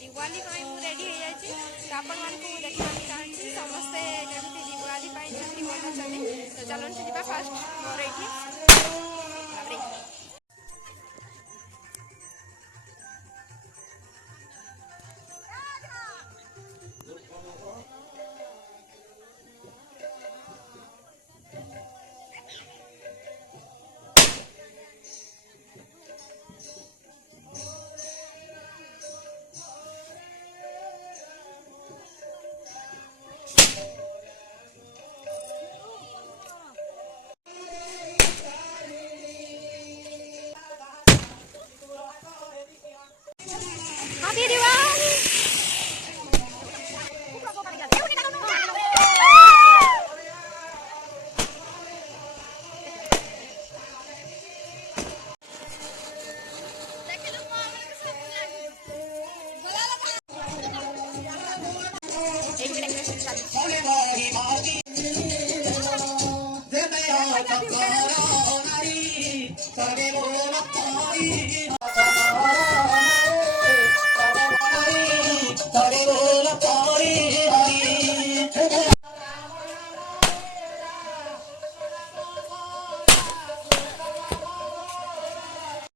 Diwali ready हो जाए तो आपण मानक देखा चाहिए समस्ते जमी दिवाली बनाते तो चलते जावा फास्ट मोर ये Happy Diwali!